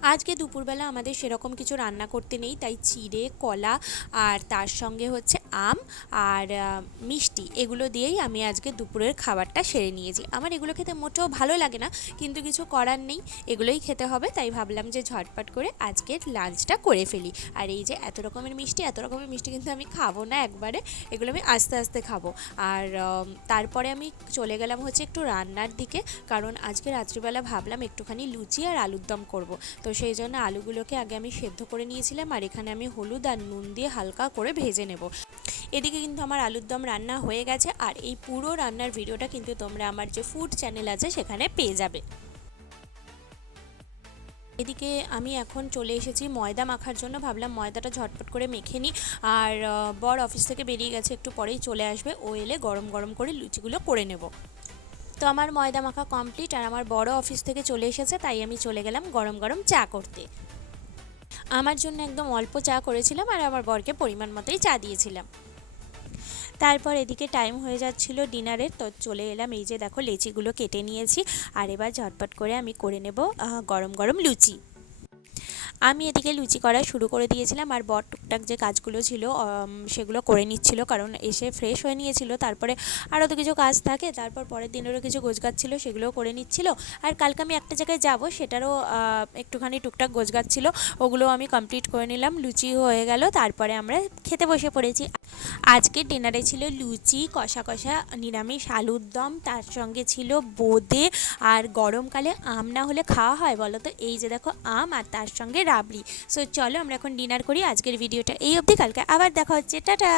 আজকে দুপুরবেলা আমাদের সেরকম কিছু রান্না করতে নেই, তাই চিড়ে কলা আর তার সঙ্গে হচ্ছে আম আর মিষ্টি, এগুলো দিয়েই আমি আজকে দুপুরের খাবারটা সেরে নিয়েছি। আমার এগুলো খেতে মোটেও ভালো লাগে না, কিন্তু কিছু করার নেই, এগুলোই খেতে হবে, তাই ভাবলাম যে ঝটপট করে আজকের লাঞ্চটা করে ফেলি। আর এই যে এত রকমের মিষ্টি কিন্তু আমি খাবো না একবারে, এগুলো আমি আস্তে আস্তে খাবো। আর তারপরে আমি চলে গেলাম হচ্ছে একটু রান্নার দিকে, কারণ আজকে রাত্রিবেলা ভাবলাম একটুখানি লুচি আর আলুর দম করবো। তো সেই জন্য আলুগুলোকে আগে আমি সেদ্ধ করে নিয়েছিলাম, আর এখানে আমি হলুদ আর নুন দিয়ে হালকা করে ভেজে নেব। এদিকে কিন্তু আমার আলুর দম রান্না হয়ে গেছে, আর এই পুরো রান্নার ভিডিওটা কিন্তু তোমরা আমার যে ফুড চ্যানেল আছে সেখানে পেয়ে যাবে। এদিকে আমি এখন চলে এসেছি ময়দা মাখার জন্য, ভাবলাম ময়দাটা ঝটপট করে মেখে নিই। আর বর অফিস থেকে বেরিয়ে গেছে, একটু পরেই চলে আসবে, ও এলে গরম গরম করে লুচিগুলো করে নেব। তো আমার ময়দা মাখা কমপ্লিট, আর আমার বড় অফিস থেকে চলে এসেছে, তাই আমি চলে গেলাম গরম গরম চা করতে। আমার জন্য একদম অল্প চা করেছিলাম, আর আমার বরকে পরিমাণ মতোই চা দিয়েছিলাম। তারপর এদিকে টাইম হয়ে যাচ্ছিল ডিনারের, তো চলে এলাম, এই যে দেখো লেচিগুলো কেটে নিয়েছি, আর এবার ঝটপট করে আমি করে নেব গরম গরম লুচি। আমি এদিকে লুচি করা শুরু করে দিয়েছিলাম, আর বর টুকটাক যে কাজগুলো ছিল সেগুলো করে নিচ্ছিল, কারণ এসে ফ্রেশ হয়ে নিয়েছিল। তারপরে আরও তো কিছু কাজ থাকে, তারপর পরের দিনেরও কিছু গোছগাছ ছিল, সেগুলোও করে নিচ্ছিল। আর কালকে আমি একটা জায়গায় যাব, সেটারও একটুখানি টুকটাক গোছগাছ ছিল, ওগুলো আমি কমপ্লিট করে নিলাম। লুচি হয়ে গেল, তারপরে আমরা খেতে বসে পড়েছি। আজকে ডিনারে ছিল লুচি, কষা কষা নিরামিষ আলুর দম, তার সঙ্গে ছিল বোঁদে, আর গরমকালে আম না হলে খাওয়া হয় বলো তো, এই যে দেখো আম, আর তার সঙ্গে রাবড়ি। সো চলো আমরা এখন ডিনার করি। আজকের ভিডিওটা এই অবধি, কালকে আবার দেখা হচ্ছে, টাটা।